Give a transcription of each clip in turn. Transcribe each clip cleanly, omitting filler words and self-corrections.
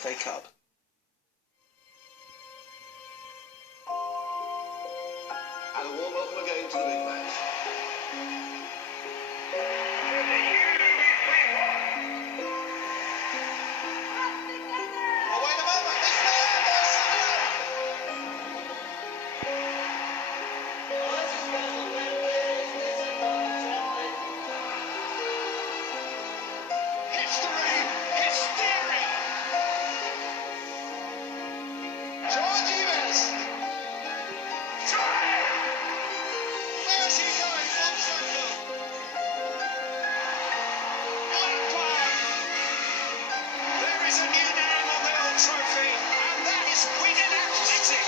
FA Cup. And a warm welcome again to the big match. Oh, wait a moment, it's history, hysteria. George Eves. Where's he going? Fonseca. What a plan. There is a new name on the old trophy, and that is Wigan Athletic.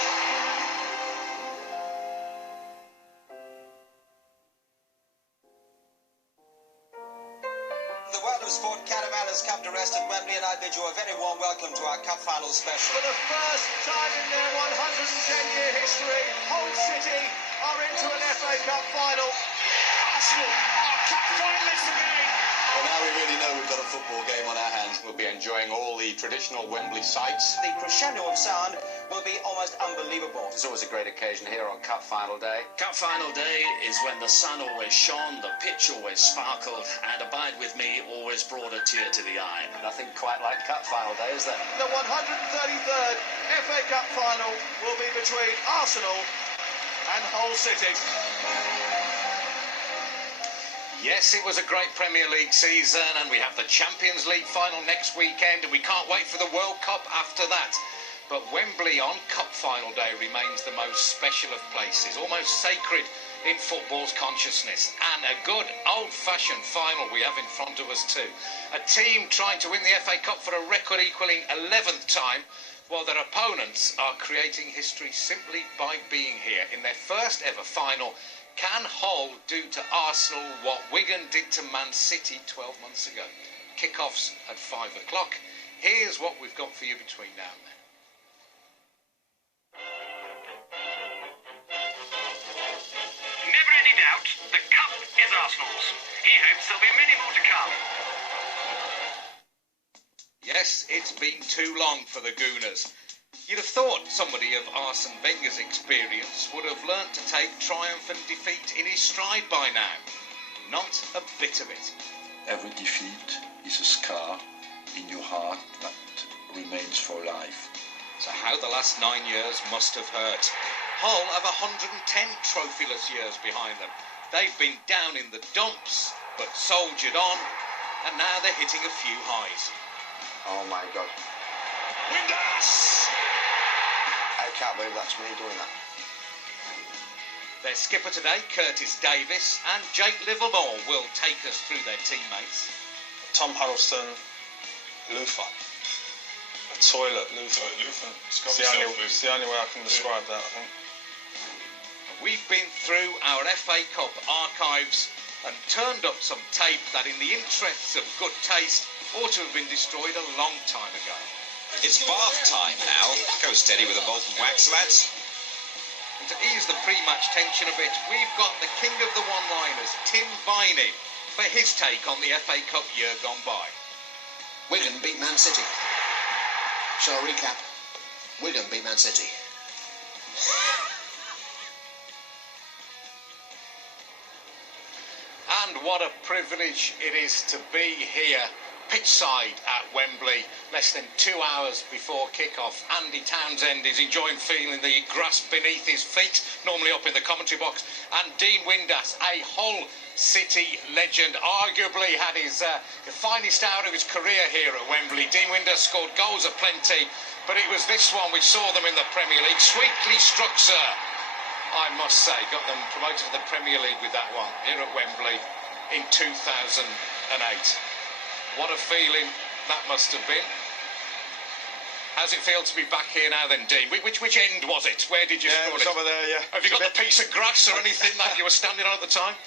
The world of sport, Caramel has come to rest at Wembley, and I bid you a very warm welcome to our Cup Final special. For the first time in their 110-year history, Hull City are into an FA Cup final. Arsenal are cup finalists again. Well, now we really know we've got a football game on our hands. We'll be enjoying all the traditional Wembley sights. The crescendo of sound will be almost unbelievable. It's always a great occasion here on Cup Final Day. Cup Final Day is when the sun always shone, the pitch always sparkled, and Abide With Me always brought a tear to the eye. Nothing quite like Cup Final Day, is there? The 133rd FA Cup final will be between Arsenal and Hull City. Yes, it was a great Premier League season, and we have the Champions League final next weekend, and we can't wait for the World Cup after that. But Wembley on Cup Final Day remains the most special of places, almost sacred in football's consciousness. And a good old-fashioned final we have in front of us too. A team trying to win the FA Cup for a record-equalling 11th time, while their opponents are creating history simply by being here. In their first ever final, can Hull do to Arsenal what Wigan did to Man City 12 months ago? Kickoffs at 5 o'clock. Here's what we've got for you between now and then. Never any doubt, the cup is Arsenal's. He hopes there'll be many more to come. Yes, it's been too long for the Gooners. You'd have thought somebody of Arsene Wenger's experience would have learnt to take triumph and defeat in his stride by now. Not a bit of it. Every defeat is a scar in your heart that remains for life. So how the last 9 years must have hurt. Hull have 110 trophyless years behind them. They've been down in the dumps, but soldiered on, and now they're hitting a few highs. Oh my God. Windass! I can't believe that's me doing that. Their skipper today, Curtis Davis, and Jake Livermore will take us through their teammates. Tom Huddleston, loofah. A toilet loofah. It's the only way I can describe that, I think. We've been through our FA Cup archives and turned up some tape that, in the interests of good taste, ought to have been destroyed a long time ago. It's bath time now. Go steady with the molten wax, lads. And to ease the pre-match tension a bit, we've got the king of the one-liners, Tim Viney, for his take on the FA Cup year gone by. Wigan beat Man City. Shall I recap? Wigan beat Man City. And what a privilege it is to be here, pitchside at Wembley, less than 2 hours before kick-off. Andy Townsend is enjoying feeling the grass beneath his feet, normally up in the commentary box. And Dean Windass, a Hull City legend, arguably had his the finest hour of his career here at Wembley. Dean Windass scored goals aplenty, but it was this one which saw them in the Premier League. Sweetly struck, sir, I must say. Got them promoted to the Premier League with that one here at Wembley in 2008. What a feeling that must have been. How's it feel to be back here now then, Dean? Which end was it? Where did you score it? Over there, yeah. Have you got the piece of grass or anything that you were standing on at the time? No.